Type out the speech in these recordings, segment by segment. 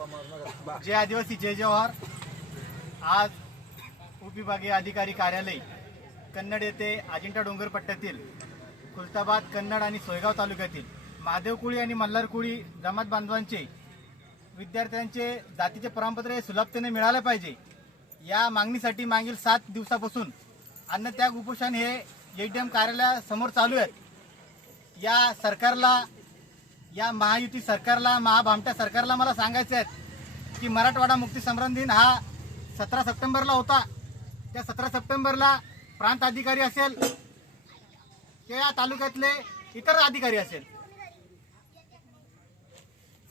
जय आदिवासी जय जवाहर. आज उपविभागीय अधिकारी कार्यालय कन्नड येथे अजिंठा डोंगर पट्ट्यातील खुलताबाद कन्नड आणि सोयगाव तालुक्यातील महादेवकुळी आणि मल्हारकुळी जमात बांधवांचे विद्यार्थ्यांचे जातीचे प्रमाणपत्र हे सुलभतेने मिळालं पाहिजे. या मागणीसाठी मागील सात दिवसापासून अन्नत्याग उपोषण हे एटीएम कार्यालयासमोर चालू आहेत. या सरकारला या महायुती सरकारला महाभामट्या सरकारला मला सांगायचं आहे की मराठवाडा मुक्ती संग्राम दिन हा सतरा सप्टेंबरला होता. त्या सतरा सप्टेंबरला प्रांत अधिकारी असेल त्या तालुक्यातले इतर अधिकारी असेल.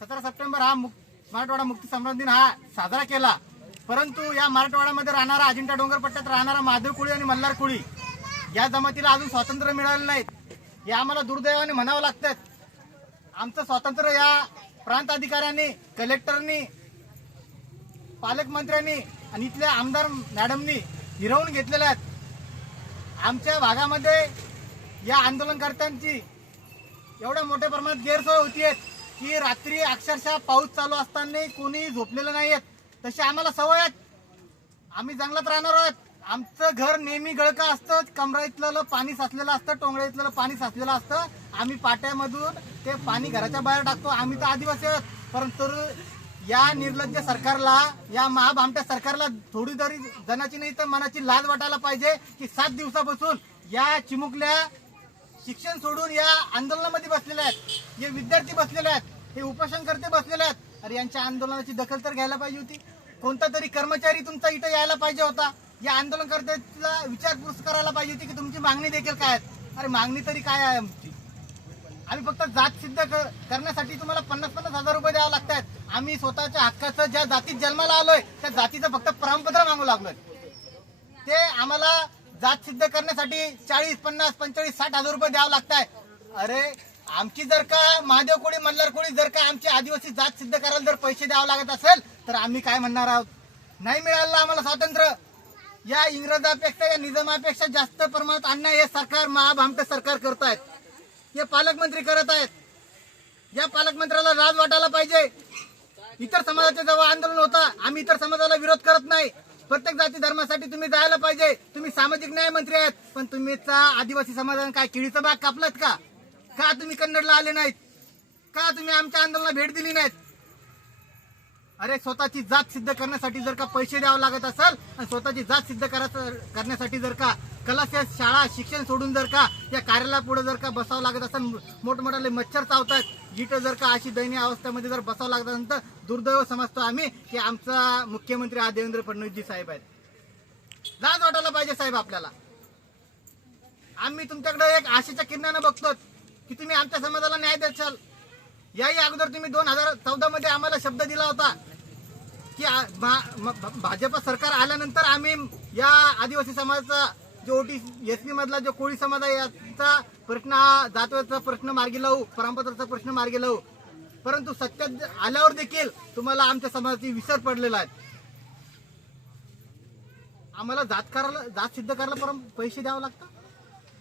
सतरा सप्टेंबर हा मुक- मराठवाडा मुक्ती संग्राम दिन हा साजरा केला. परंतु या मराठवाड्यामध्ये राहणारा अजिंठा डोंगर पट्ट्यात राहणारा महादेव कुळी आणि मल्हार कुळी या जमातीला अजून स्वातंत्र्य मिळालं नाहीत. हे आम्हाला दुर्दैवाने म्हणावं लागतं आमचं स्वातंत्र्य या प्रांत अधिकाऱ्यांनी कलेक्टरनी पालकमंत्र्यांनी आणि इथल्या आमदार मॅडमनी हिरवून घेतलेल्या आहेत. आमच्या भागामध्ये या आंदोलनकर्त्यांची एवढ्या मोठ्या प्रमाणात गैरसोय होती आहेत की रात्री अक्षरशः पाऊस चालू असताना कोणी झोपलेलं नाही आहेत तशी आम्हाला सवय आहेत. आम्ही जंगलात राहणार आहोत. आमचं घर नेहमी गळका असतं कमरा इथलं पाणी साचलेलं असतं टोंगळ्या इथलं पाणी साचलेलं असतं. आम्ही पाट्यामधून ते पाणी घराच्या बाहेर टाकतो. आम्ही तर आदिवासी आहोत. परंतु या निर्लज्ज सरकारला या महाभामट्या सरकारला थोडी तरी जनाची नाही तर मनाची लाज वाटायला पाहिजे की सात दिवसापासून या चिमुकल्या शिक्षण सोडून या आंदोलनामध्ये बसलेले आहेत. हे विद्यार्थी बसलेले आहेत. हे उपोषणकर्ते बसलेले आहेत. अरे यांच्या आंदोलनाची दखल तर घ्यायला पाहिजे होती. कोणता तरी कर्मचारी तुमचा इथं यायला पाहिजे होता. या आंदोलनकर्त्याला विचारपूस करायला पाहिजे होती की तुमची मागणी देखील काय आहे अरे मागणी तरी काय आहे? आम्ही फक्त जात सिद्ध क- करण्यासाठी तुम्हाला पन्नास पन्नास हजार रुपये द्यावे लागतात. आम्ही स्वतःच्या हक्काचं ज्या जातीत जन्माला आलोय त्या जातीचं फक्त प्रमाणपत्र मागू लागलोय. ते आम्हाला जात सिद्ध करण्यासाठी चाळीस पन्नास पंचेचाळीस साठ हजार रुपये द्यावं लागताय. अरे आमची जर का महादेव कोळी मल्हार कोळी जर का आमची आदिवासी जात सिद्ध करायला जर पैसे द्यावे लागत असेल तर आम्ही काय म्हणणार आहोत? नाही मिळालं आम्हाला स्वातंत्र्य. या इंग्रजापेक्षा या निजामापेक्षा जास्त प्रमाणात अन्याय हे सरकार महाभामटे सरकार करत आहेत हे पालकमंत्री करत आहेत. या पालकमंत्र्याला राज वाटायला पाहिजे. इतर समाजाचे जेव्हा आंदोलन होता. आम्ही इतर समाजाला विरोध करत नाही. प्रत्येक जाती धर्मासाठी तुम्ही जायला पाहिजे. तुम्ही सामाजिक न्याय मंत्री आहेत. पण तुम्ही आदिवासी समाजाने काय केळीचा बाग कापलात का? का तुम्ही कन्नडला आले नाहीत? का तुम्ही आमच्या आंदोलनाला भेट दिली नाहीत? अरे स्वतःची जात सिद्ध करण्यासाठी जर का पैसे द्यावं लागत असेल आणि स्वतःची जात सिद्ध करायचं करण्यासाठी जर का कलाशा शाळा शिक्षण सोडून जर का या कार्यालया पुढे जर का बसावं लागत असेल मोठमोठाले मच्छर चावतात जिथं जर का अशी दयनीय अवस्थेमध्ये जर बसावं लागत असेल तर दुर्दैव समजतो आम्ही की आमचा मुख्यमंत्री हा देवेंद्र फडणवीसजी साहेब आहेत. लाज वाटायला पाहिजे साहेब आपल्याला. आम्ही तुमच्याकडे एक आशेच्या किरणानं बघतो की तुम्ही आमच्या समाजाला न्याय द्याल याही अगोदर तुम्ही दोन हजार चौदा मध्ये आम्हाला शब्द दिला होता की भाजप सरकार आल्यानंतर आम्ही या आदिवासी समाजाचा जो ओटी एस पी मधला जो कोळी समाज आहे याचा प्रश्न हा जातव्याचा प्रश्न मार्गी लावू परमपत्राचा प्रश्न मार्गी लावू. परंतु सत्यात आल्यावर देखील तुम्हाला आमच्या समाजाची विसर पडलेला आहे. आम्हाला जात करायला जात सिद्ध करायला परम पैसे द्यावं लागतं?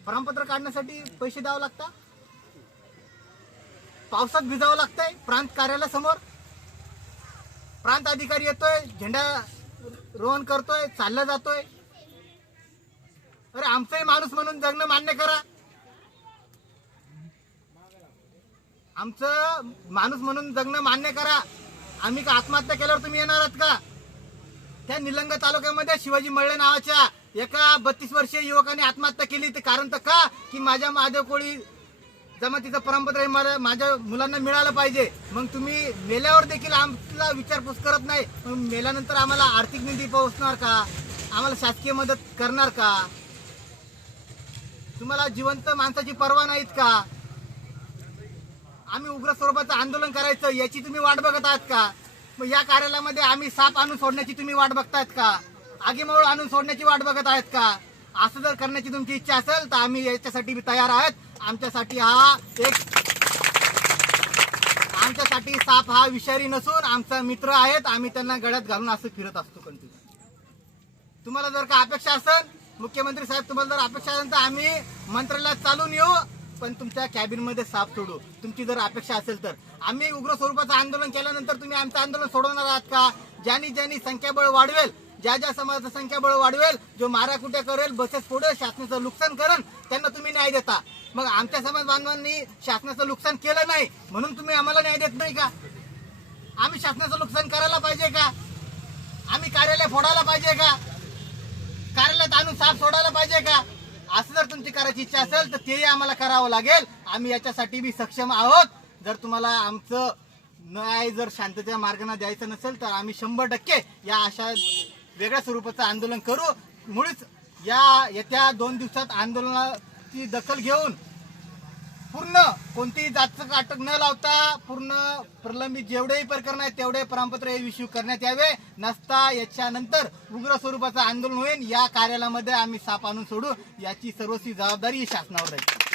प्रमाणपत्र काढण्यासाठी पैसे द्यावं लागतं? पावसात भिजावं लागतंय प्रांत कार्यालयासमोर. प्रांत अधिकारी येतोय झेंडा रोहन करतोय चालला जातोय. अरे आमचंही माणूस म्हणून जगणं मान्य करा. आमचं माणूस म्हणून जगणं मान्य करा. आम्ही का आत्महत्या केल्यावर तुम्ही येणार आहात का? त्या निलंग तालुक्यामध्ये शिवाजी मळ्ळे नावाच्या एका बत्तीस वर्षीय युवकाने आत्महत्या केली. ते कारण तर का? की माझ्या महादेव कोळी जमातीचं परमपत्र हे मला माझ्या मुलांना मिळालं पाहिजे. मग तुम्ही मेल्यावर देखील आमला विचारपूस करत नाही. मग मेल्यानंतर आम्हाला आर्थिक निधी पोहोचणार का? आम्हाला शासकीय मदत करणार का? तुम्हाला जिवंत माणसाची पर्वा नाहीत का? आम्ही उग्र स्वरूपाचं आंदोलन करायचं याची तुम्ही वाट बघत आहात का? मग या कार्यालयामध्ये आम्ही साप आणून सोडण्याची तुम्ही वाट बघतायत का? आगीमोळ आणून सोडण्याची वाट बघत आहेत का? असं जर करण्याची तुमची इच्छा असेल तर आम्ही याच्यासाठी तयार आहोत. आमच्यासाठी हा एक आमच्यासाठी साप हा विषारी नसून आमचा मित्र आहेत. आम्ही त्यांना गळ्यात घालून असं फिरत असतो कंटिन्यू. तुम्हाला जर का अपेक्षा असेल मुख्यमंत्री साहेब तुम्हाला जर अपेक्षा असेल तर आम्ही मंत्रालयात चालून येऊ पण तुमच्या कॅबिनमध्ये साप सोडू. तुमची जर अपेक्षा असेल तर. आम्ही उग्र स्वरूपाचं आंदोलन केल्यानंतर तुम्ही आमचं आंदोलन सोडवणार आहात का? ज्यांनी ज्यांनी संख्याबळ वाढवेल ज्या ज्या समाजाचं संख्याबळ वाढवेल जो माराकुट्या करेल बसेस फोडेल शासनाचं नुकसान करेल त्यांना तुम्ही न्याय देता. मग आमच्या समाज बांधवांनी शासनाचं नुकसान केलं नाही म्हणून तुम्ही आम्हाला न्याय देत नाही का? आम्ही शासनाचं नुकसान करायला पाहिजे का? आम्ही कार्यालय फोडायला पाहिजे का? कार्यालयात आणून साफ सोडायला पाहिजे का? असं जर तुमची करायची इच्छा असेल तर तेही आम्हाला करावं लागेल. आम्ही याच्यासाठी बी सक्षम आहोत. जर तुम्हाला आमचं न्याय जर शांततेच्या मार्गाने द्यायचं नसेल तर आम्ही शंभर टक्के या अशा वेगळ्या स्वरूपाचं आंदोलन करू. मुळीच या येत्या दोन दिवसात आंदोलनाची दखल घेऊन पूर्ण कोणतीही जातचं अटक न लावता पूर्ण प्रलंबित जेवढेही प्रकरण आहेत तेवढे प्रमाणपत्र इश्यू करण्यात यावे. नसता याच्यानंतर उग्र स्वरूपाचं आंदोलन होईल. या कार्यालयामध्ये आम्ही साप आणून सोडू. याची सर्वस्वी जबाबदारी शासनावर राहील.